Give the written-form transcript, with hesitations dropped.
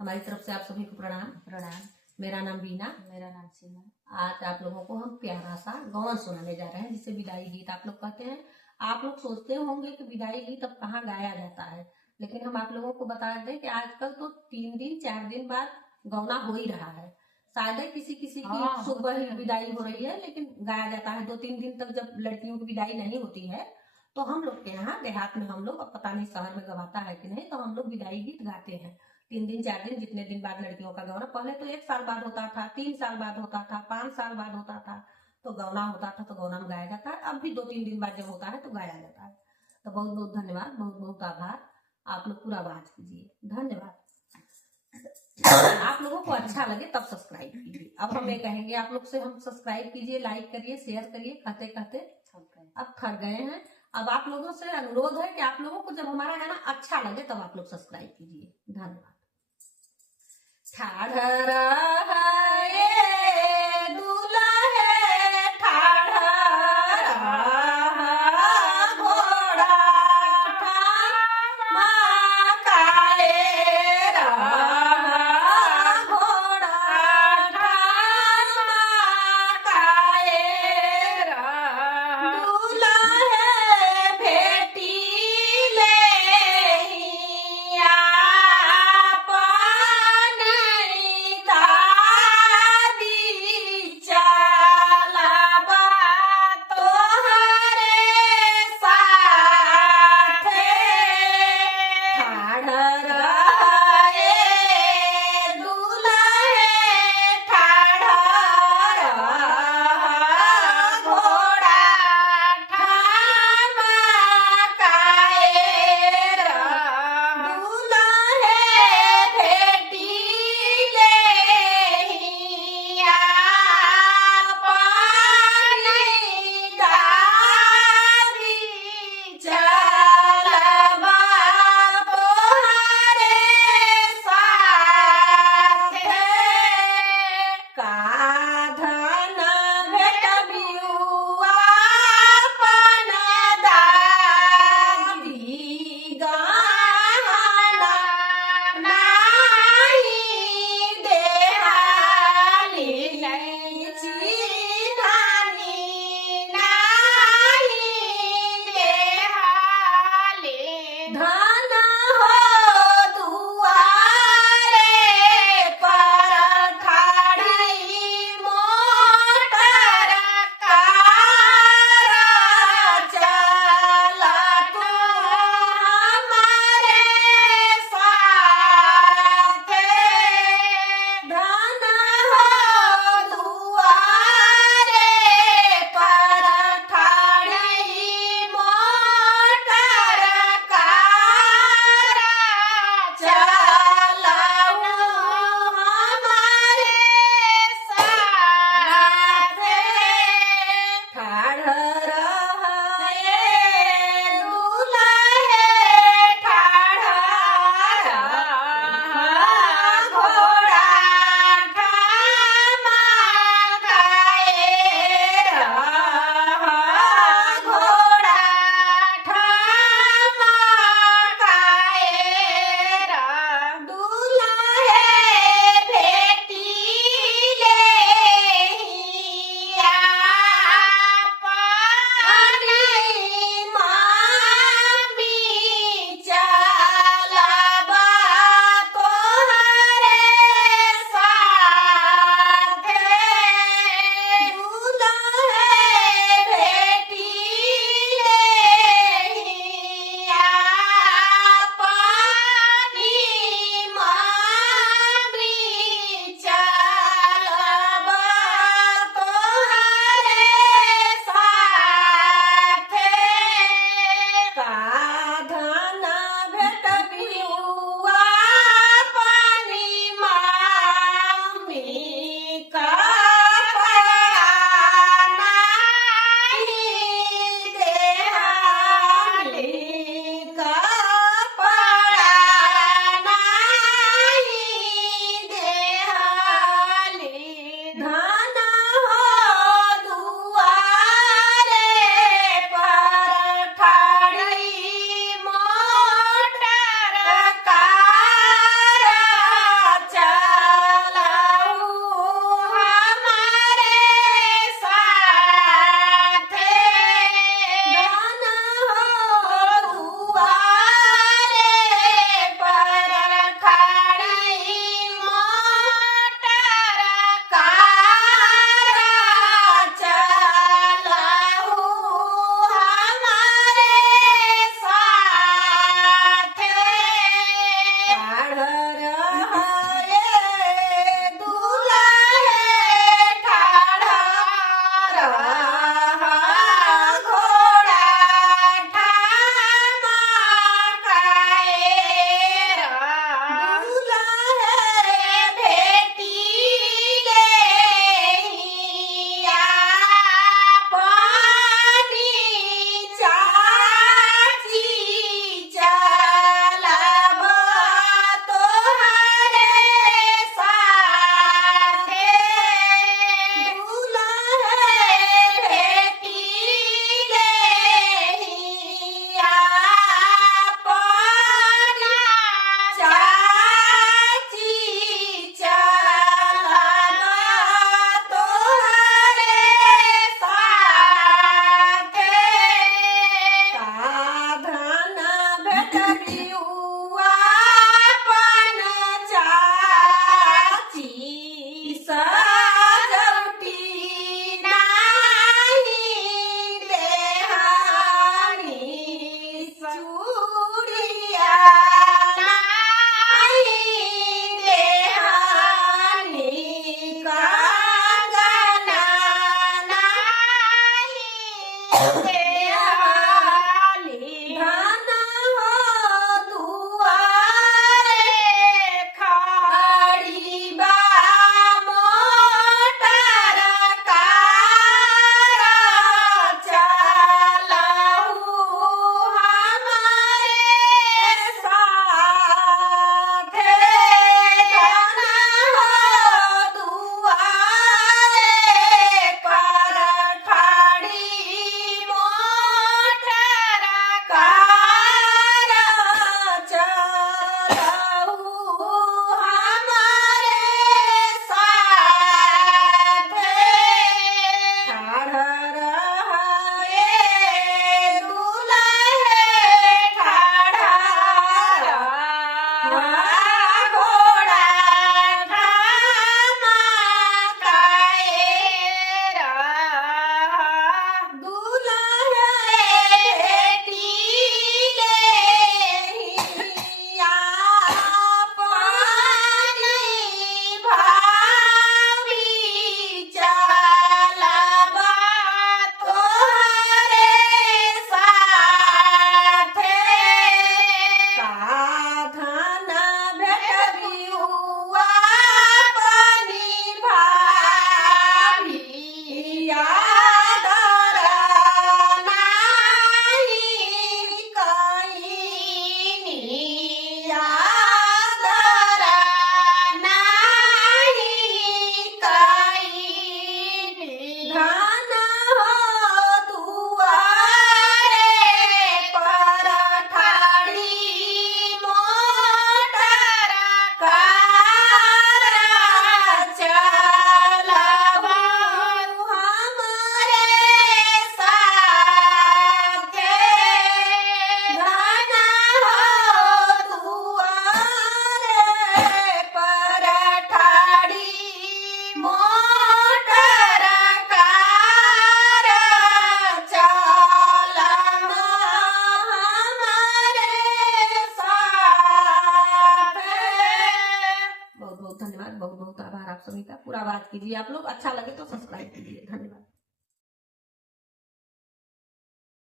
हमारी तरफ से आप सभी को प्रणाम। प्रणाम। मेरा नाम बीना। मेरा नाम सीमा। आज आप लोगों को हम प्यारा सा गौन सुनाने जा रहे हैं, जिसे विदाई गीत आप लोग कहते हैं। आप लोग सोचते होंगे कि विदाई गीत अब कहाँ गाया जाता है, लेकिन हम आप लोगों को बता दें कि आजकल तो 3 दिन 4 दिन बाद गौना हो ही रहा है। शायद ही किसी किसी की सुबह ही विदाई हो रही है, लेकिन गाया जाता है 2-3 दिन तक। जब लड़कियों की विदाई नहीं होती है तो हम लोग के यहाँ देहात में, हम लोग, अब पता नहीं शहर में गवाता है कि नहीं, तो हम लोग विदाई गीत गाते हैं 3 दिन 4 दिन, जितने दिन बाद लड़कियों का गौना। पहले तो 1 साल बाद होता था, 3 साल बाद होता था, 5 साल बाद होता था, तो गौना होता था तो गौना में गाया जाता है। अब भी 2-3 दिन बाद जब होता है तो गाया जाता है। तो बहुत बहुत धन्यवाद, बहुत बहुत आभार। आप लोग पूरा बात कीजिए, धन्यवाद। आप लोगों को अच्छा लगे तब सब्सक्राइब कीजिए। अब हम ये कहेंगे आप लोग से, हम सब्सक्राइब कीजिए, लाइक करिए, शेयर करिए। कहते कहते अब थक गए हैं। अब आप लोगों से अनुरोध है कि आप लोगों को जब हमारा गाना अच्छा लगे तब आप लोग सब्सक्राइब कीजिए। धन्यवाद। बहुत आभार आप सभी का। पूरा बात कीजिए आप लोग, अच्छा लगे तो सब्सक्राइब कीजिए। धन्यवाद।